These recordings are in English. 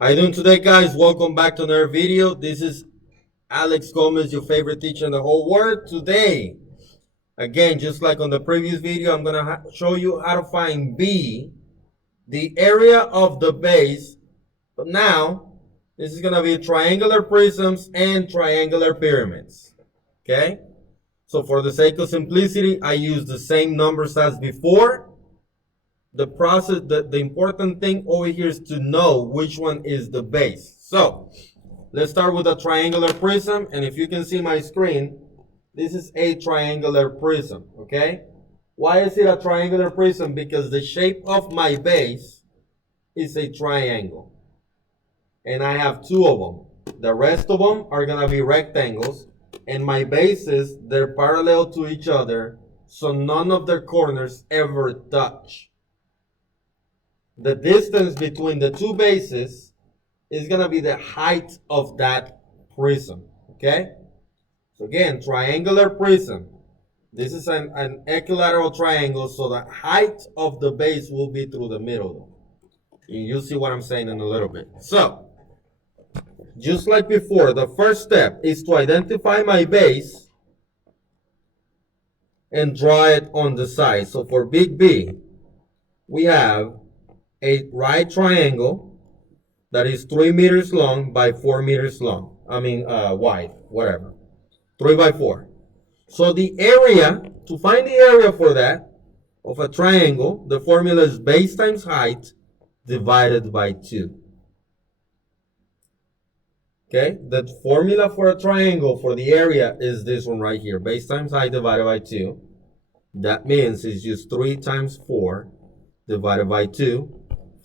How you doing today, guys? Welcome back to another video. This is Alex Gomez, your favorite teacher in the whole world. Today, again, just like on the previous video, I'm going to show you how to find B, the area of the base. But now, this is going to be triangular prisms and triangular pyramids. Okay? So for the sake of simplicity, I use the same numbers as before. The process, the important thing over here is to know which one is the base. So let's start with a triangular prism. And if you can see my screen, this is a triangular prism, okay? Why is it a triangular prism? Because the shape of my base is a triangle. And I have two of them. The rest of them are gonna be rectangles. And my bases, they're parallel to each other, so none of their corners ever touch. The distance between the two bases is going to be the height of that prism, okay? So again, triangular prism. This is an equilateral triangle, so the height of the base will be through the middle. You'll see what I'm saying in a little bit. So, just like before, the first step is to identify my base and draw it on the side. So for big B, we have a right triangle that is 3 meters long by 4 meters long. Wide, whatever. 3 by 4. So the area, to find the area for that, of a triangle, the formula is base times height divided by 2. Okay, the formula for a triangle for the area is this one right here. Base times height divided by 2. That means it's just 3 times 4 divided by 2.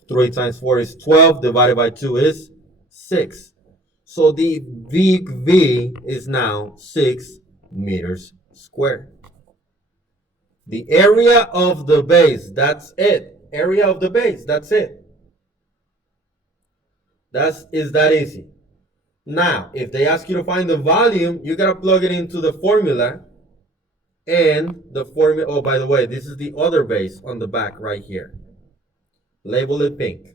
3 times 4 is 12, divided by 2 is 6. So the big V is now 6 meters squared. The area of the base, that's it. Area of the base, that's it. Is that easy. Now, if they ask you to find the volume, you got to plug it into the formula. And the formula, oh, by the way, this is the other base on the back right here. Label it pink.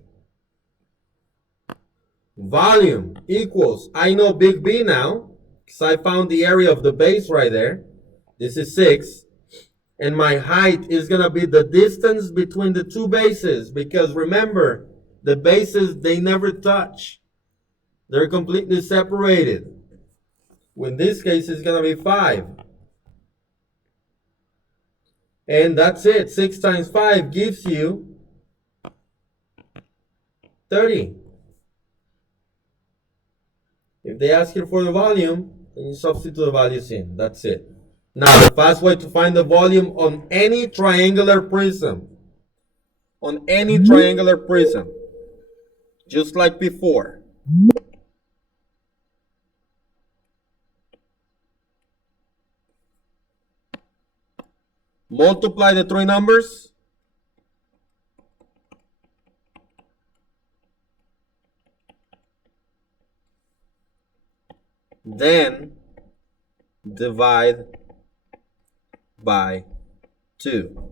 Volume equals, I know big B now, because I found the area of the base right there. This is 6. And my height is going to be the distance between the two bases. Because remember, the bases, they never touch. They're completely separated. In this case, it's going to be 5. And that's it. 6 times 5 gives you 30. If they ask you for the volume, then you substitute the values in. That's it. Now, the fast way to find the volume on any triangular prism. On any triangular prism. Just like before. Multiply the 3 numbers. Then divide by 2.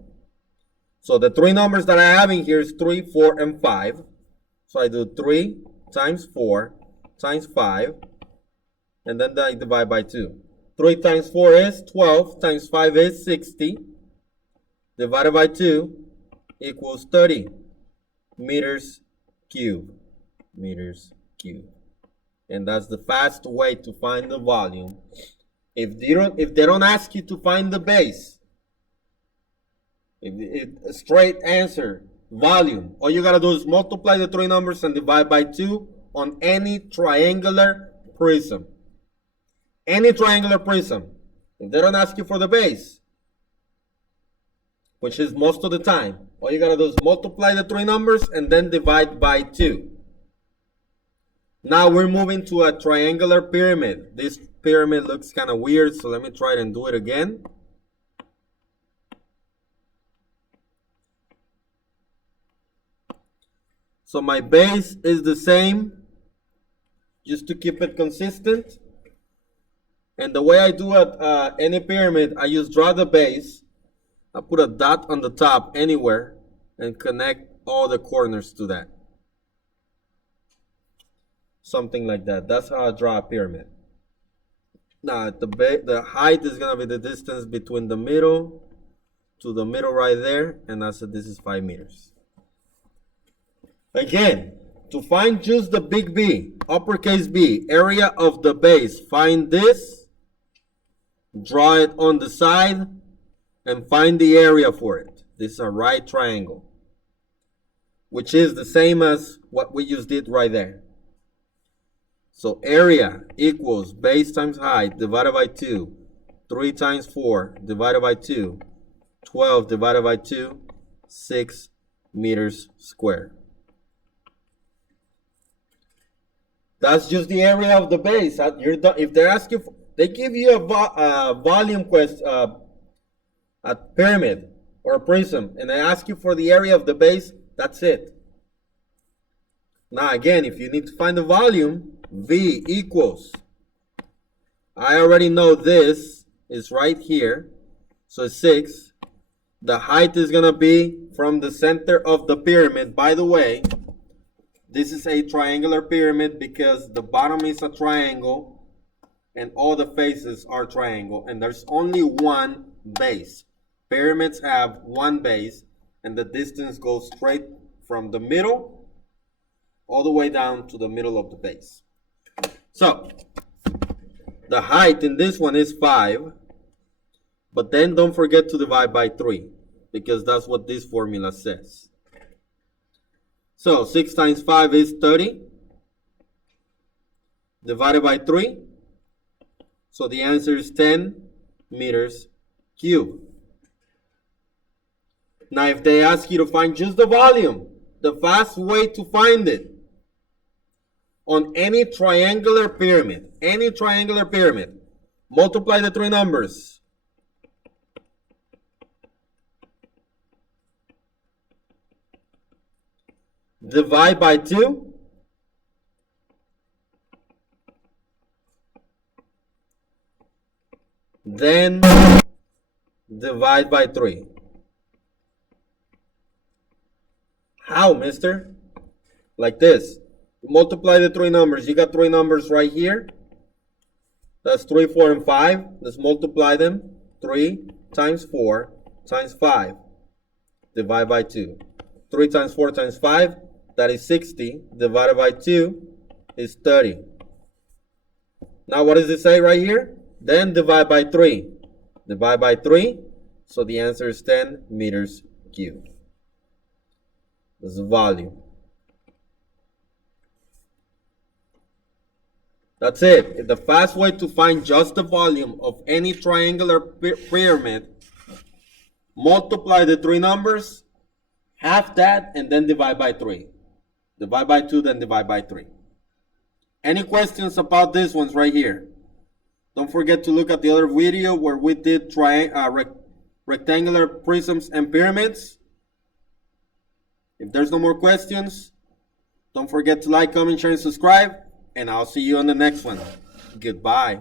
So the 3 numbers that I have in here is 3, 4, and 5. So I do 3 times 4 times 5. And then I divide by 2. 3 times 4 is 12 times 5 is 60. Divided by 2 equals 30 meters cubed. Meters cubed. And that's the fast way to find the volume. If they don't ask you to find the base, a straight answer, volume, all you gotta do is multiply the 3 numbers and divide by 2 on any triangular prism. Any triangular prism. If they don't ask you for the base, which is most of the time, all you gotta do is multiply the 3 numbers and then divide by 2. Now we're moving to a triangular pyramid. This pyramid looks kind of weird, so let me try it and do it again. So my base is the same, just to keep it consistent. And the way I do any pyramid, I just draw the base. I put a dot on the top anywhere and connect all the corners to that. something like that. That's how I draw a pyramid. Now, the height is gonna be the distance between the middle to the middle right there, and I said this is 5 meters. Again, to find just the big B, uppercase B, area of the base, find this, draw it on the side, and find the area for it. This is a right triangle, which is the same as what we just did right there. So area equals base times height divided by 2, 3 times 4 divided by 2, 12 divided by 2, 6 meters squared. That's just the area of the base. If they're asking for, they give you a volume question, a pyramid or a prism, and they ask you for the area of the base, that's it. Now again, if you need to find the volume, V equals, I already know this is right here, so 6. The height is going to be from the center of the pyramid. By the way, this is a triangular pyramid because the bottom is a triangle and all the faces are triangle, and there's only one base. Pyramids have one base, and the distance goes straight from the middle all the way down to the middle of the base. So the height in this one is 5, but then don't forget to divide by 3 because that's what this formula says. So 6 times 5 is 30 divided by 3. So the answer is 10 meters cubed. Now if they ask you to find just the volume, the fast way to find it on any triangular pyramid, multiply the 3 numbers. Divide by 2. Then divide by 3. How, mister? Like this. Multiply the 3 numbers. You got 3 numbers right here. That's 3, 4, and 5. Let's multiply them. 3 times 4 times 5. Divide by 2. 3 times 4 times 5. That is 60. Divided by 2 is 30. Now what does it say right here? Then divide by 3. Divide by 3. So the answer is 10 meters cubed. This is the volume. That's it. The fast way to find just the volume of any triangular pyramid, multiply the 3 numbers, half that, and then divide by 3. Divide by 2, then divide by 3. Any questions about this ones right here? Don't forget to look at the other video where we did rectangular prisms and pyramids. If there's no more questions, don't forget to like, comment, share, and subscribe. And I'll see you on the next one. Goodbye.